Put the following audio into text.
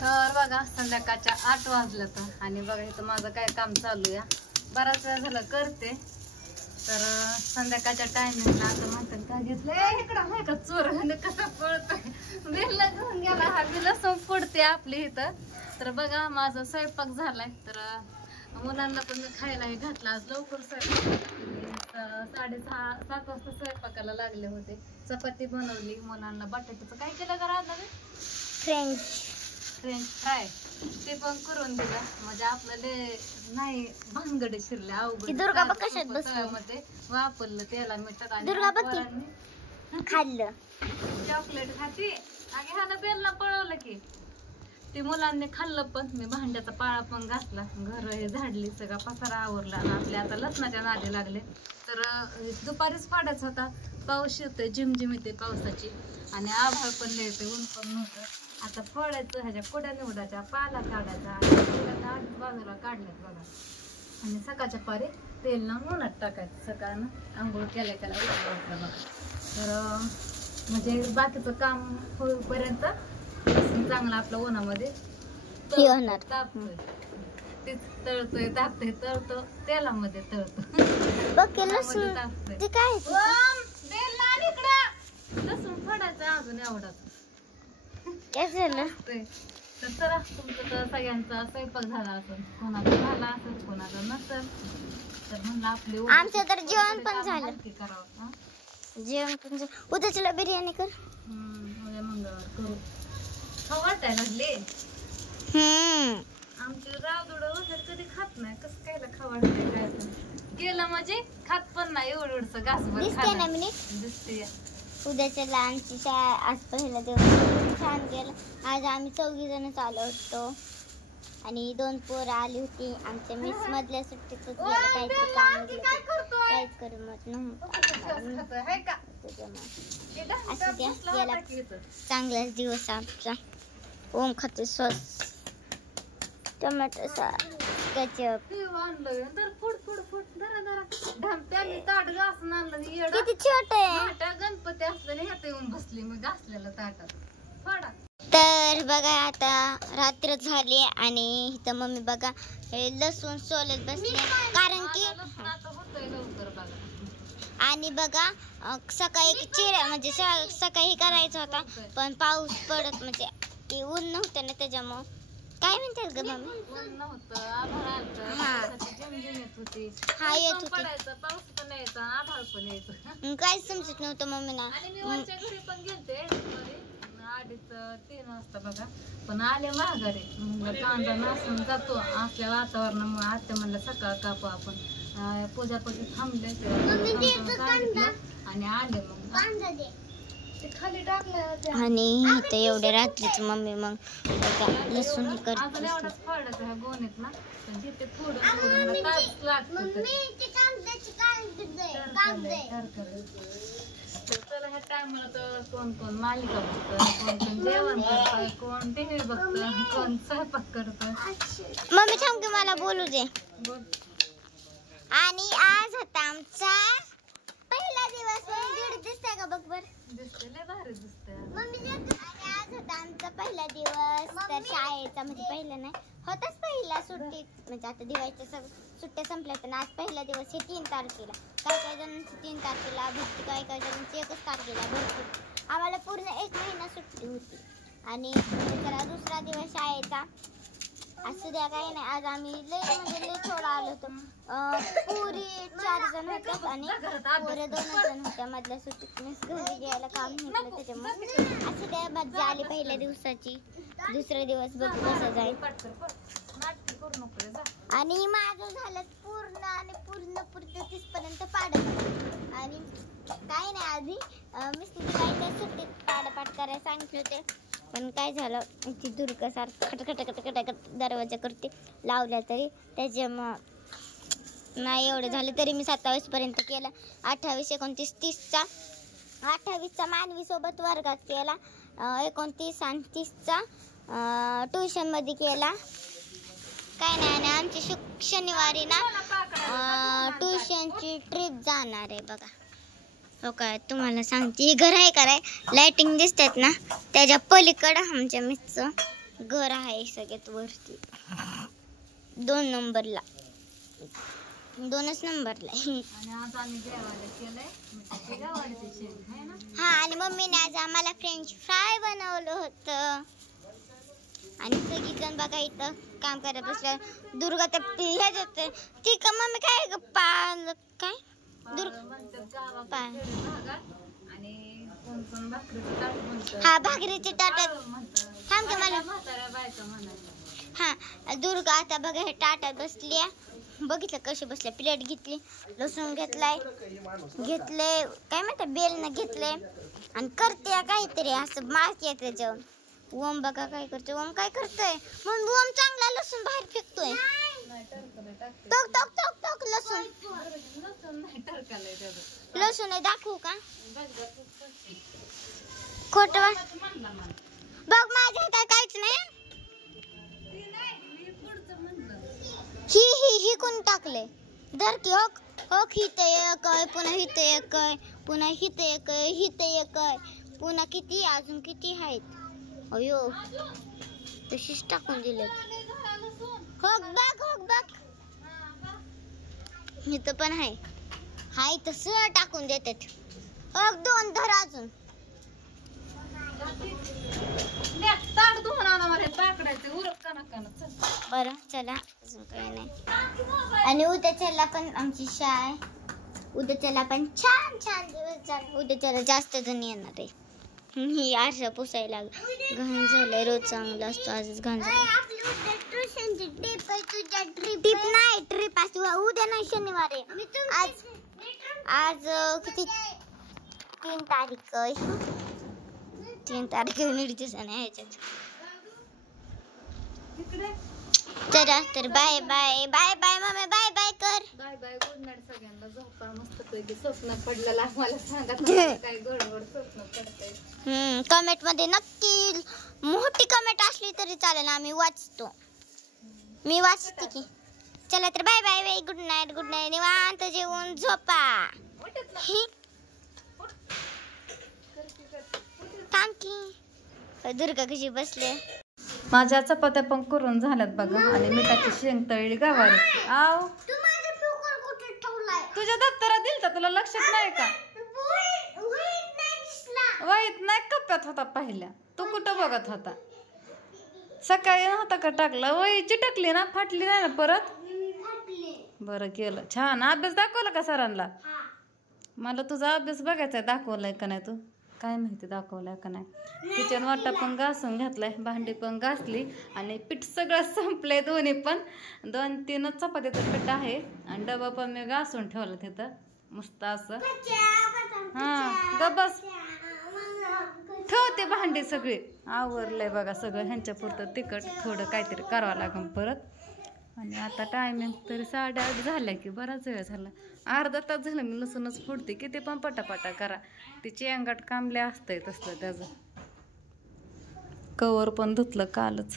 तर बघा संध्याकाळच्या 8 वाजल्या तर आणि बघा इथं माझं काय काम चालू आहे. बराच वेळ झालं करते तर संध्याकाळच्या टायमिंगला आता म्हणतात का घेतलं इकडं नाही का चोर कसं पळतोय बेलला घेऊन गेला हा बी लसूण फोडते आपली इथं. तर बघा माझा स्वयंपाक झालाय तर मुलांना पण मी खायलाही घातला. आज लवकर स्वयंपाक 6:30-7 वाजता स्वयंपाकाला लागले होते. चपाती बनवली मुलांना. बटाट्याचं काय केलं का राहणार फ्रेंच फ्राय ते पण करून दिलं. म्हणजे आपल्याला नाही भानगडे शिरले अवघड मध्ये वापरलं त्याला मीठ खाल्लं चॉकलेट खाती आणि ह्यानं बेलला पळवलं की ते मुलांनी खाल्लं. पण मी भांड्याचा पाळा पण घातला. घर हे झाडली सगळा पसारा आवरला. आपल्या आता लसणाच्या नादी लागले तर दुपारीच फाडायचा होता. पाऊस येतोय झिमझिम येते पावसाची आणि आभाळ पण येते ऊन पण नव्हतं. आता फोडायचं ह्याच्या कोड्या निवडायच्या पाला काढायचा आणि बाजूला काढल्यात बघा आणि सकाळच्या पारी तेल ना उन्हात टाकायचं. सकाळनं आंघोळ केल्या उठलं बघा. तर म्हणजे बाकीचं काम होईपर्यंत चांगलं आपलं उन्हामध्ये तापतोय तेच तळतोय तापतोय तळतो तेलामध्ये तळतो लसूण फोडायचं अजून एवढाच. तर चला तुमचं तर सगळ्यांचा स्वयंपाक झाला असेल. कोणाचा झाला असेल कोणाचा नसेल तर म्हणलं आपले आमचं तर जेवण पण झालं. करावं जेवण पण झालं. उद्याच्याला बिर्याणी कर. उद्या मंगळवार करू. खाऊ वाटायला लागले. आमची रावदुडं वगैरे कधी खात नाही. कसं कायला खाऊ वाटतंय काय पण केलं म्हणजे खात पण नाही. एवढं घासभर दिसते. उद्याच्याला आमची आज पहिला दिवस छान गेला. आज आम्ही 4 जणच आलो होतो आणि 2 पोरं आली होती. आमच्या मिस मधल्या सुट्टीतच काहीतरी काम काहीच करमत नव्हतं. असं द्या गेला चांगलाच दिवस आमचा. ओम खाते सॉस टोमॅटो सॉस केचप किती छोट आहे. गणपती असलं ह्यात येऊन बसली मी घासलेलं ताटात फाडा. तर बघा आता रात्र झाली आणि इथं मम्मी बघा हे लसूण सोलत बसले कारण की आणि बघा सकाळी चिऱ्या म्हणजे सकाळी करायचा होता पण पाऊस पडत म्हणजे ऊन नव्हतं ना त्याच्यामुळं काय म्हणतात ग मम्मी ऊन नव्हतं आभाळ आलतं हा येत होती पाऊस पण यायचा आभाळ पण यायचं काय समजत नव्हतं मम्मीला. आणि मी वरच्या घरी पण गेलते 2:30-3 वाजता बघा पण आले माघारी. म्हणलं कांदा नासून जातो असल्या वातावरणामुळे. आत्या म्हणलं सकाळ कापू आपण पूजापूजी थांबले आणि आले मग ते खाली टाकलं. आणि इथं एवढे रात्रीच मम्मी मग लसूण हे करते. एवढाच फोडायचं ह्या गोणीत ना पण जिथे फोडून लागतं. चला ह्या टायमाला तर कोण कोण मालिका बघतं कोण कोण जेवण करतं कोण टीव्ही बघतं कोण स्वयंपाक करतं. मम्मी थांब की मला बोलू दे. आणि आज होता आमचा पहिला दिवस. दिसतंय का बघ बर दिसते लय भारी दिसतंय मम्मी. आणि आज होता आमचा पहिला दिवस तर शाळेचा म्हणजे पहिला नाही होताच पहिला सुट्टीत म्हणजे आता दिवाळीच्या सुट्ट्या संपल्या पण आज पहिला दिवस हे 3 तारखेला. काही जणांची 3 तारखेला भरती काही जणांची 1 तारखेला भरपूर. आम्हाला पूर्ण 1 महिना सुट्टी होती आणि जरा दुसरा दिवस शाळेचा असू द्या काही नाही. आज आम्ही लय थोडं आलो होतो. पुरी 4 जण होत्या आणि पोरं 2 जण होत्या. मधल्या सुट्टीत मिस घरी घ्यायला काम निघलं त्याच्यामुळे असू द्या मज्जा आली पहिल्या दिवसाची. दुसरा दिवस बघू कसं जाईल. आणि माझं झालं पूर्ण आणि पूर्ण 30 पर्यंत पाडत आणि काही नाही आधी मिस काही सुट्टीत पाडपाठ करायला सांगितले होते पण काय झालं ती दुर्गा सारखं खटखट दरवाजा करते लावल्या तरी त्याच्यामुळं नाही एवढं झालं. तरी मी 27 पर्यंत केला. 28, 29, 30चा 28चा मानवी सोबत वर्गात केला. 29 आणि 30चा ट्युशन मध्ये केला. काय नाही. आणि आमची शनिवारी ना ट्युशनची ट्रिप जाणार आहे बघा. हो काय तुम्हाला सांगते, हे घर आहे का रे, लाइटिंग दिसतात ना त्याच्या पलीकडं आमच्या मिसचं घर आहे सगळ्यात वरती 2 नंबरला 2च नंबरला. आणि आज आम्ही जेवायला केलंय मिठाची गावाडीची शेंग आहे ना. हा आणि मम्मीने आज आम्हाला फ्रेंच फ्राय बनवलं होतं. आणि सगळीजण बघा इथं काम करत बसलं. दुर्गा तर ह्याच होते ती का मम्मी काय पाल काय आणि कोण कोण भाकरीचं ताट म्हणतं. हा भाकरीचे ताटात थांब की मला म्हाताऱ्या बायका म्हणायचं. हा दुर्गा आता बघा हे ताटात बसली. बघितलं कशी बसल्या. प्लेट घेतली, लसूण घेतले काय म्हणतात बेलनं घेतले आणि करते काहीतरी असं मारते त्याच्यावर. ओम बघा काय करतोय. ओम काय करतोय मग ओम चांगला लसूण बाहेर फेकतोय. टोक टोक टोक टोक लसूण लसूण आहे दाखवू का खोट बघ माझ्या हातात काहीच नाही. ही कोण टाकले धर की होक होक हिते एक आहे पुन्हा हिते एक आहे पुन्हा हिते एक आहे हिते एक आहे पुन्हा किती अजून किती आहेत. अयो तशीच टाकून दिले. होक बघ इथं पण आहे. हाय तसं टाकून देतात. होक 2 धर अजून. बरं चला अजून काही नाही. आणि उद्याच्याला पण आमची शाळा आहे. उद्याच्याला पण छान छान दिवस झाले. उद्याच्याला जास्त जण येणार आहे. ही आरसा पुसायला घाण झालंय. रोज चांगला असतो आजच घाण झालं. ट्रिप नाही ट्रिप असते उद्या नाही शनिवार आहे. आज किती 3 तारीख 3 तारीख नीट दिवसाने ह्याच्यात. चला तर bye bye bye bye mummy bye bye कर. बाय बाय गुड नाईट सगळ्यांना. झोपा मस्त पैकी. स्वप्न पडलेलं आम्हाला सांगा काय गडबड स्वप्न पडतंय. कमेंट मध्ये नक्की मोठी कमेंट असली तरी चालेल आम्ही वाचतो. मी वाचते की. चला तर bye bye bye good night निवांत जेवून झोपा. दुर्गा कशी बसले. माझ्या चपात्या पण करून झाल्यात बघा. आणि मिठाची शेंग तळली गावाची. आव तुझ्या दप्तरात दिलता तुला लक्षात नाही का. वहीत नाही कप्प्यात होता पहिल्या. तू कुठं बघत होता. सकाळी नव्हता का टाकला. वही चिटकली ना फाटली नाही ना परत. बरं केलं छान. अभ्यास दाखवला का सरांना. मला तुझा अभ्यास बघायचा आहे. दाखवलाय का नाही तू काय माहिती दाखवलाय का नाही. किचन वाटा पण घासून घेतलाय. भांडी पण घासली. आणि पीठ सगळं संपलंय. दोन्ही पण 2-3 चपात्याचं पीठ आहे. आणि डबा पण मी घासून ठेवला तिथं मस्त असं. हा गबस ठेवते भांडी सगळी. आवरलंय बघा सगळं. ह्यांच्या पुरतं तिखट थोडं काहीतरी करावं लागेल परत. आणि आता टायमिंग तरी 8:30 झाल्या की बराच वेळ झाला. अर्धा तास झालं मी लसूणच फोडते. किती पण पटापटा करा. ते चेंगाट कांबले असतंय तसलं त्याचं. कवर पण धुतलं कालच.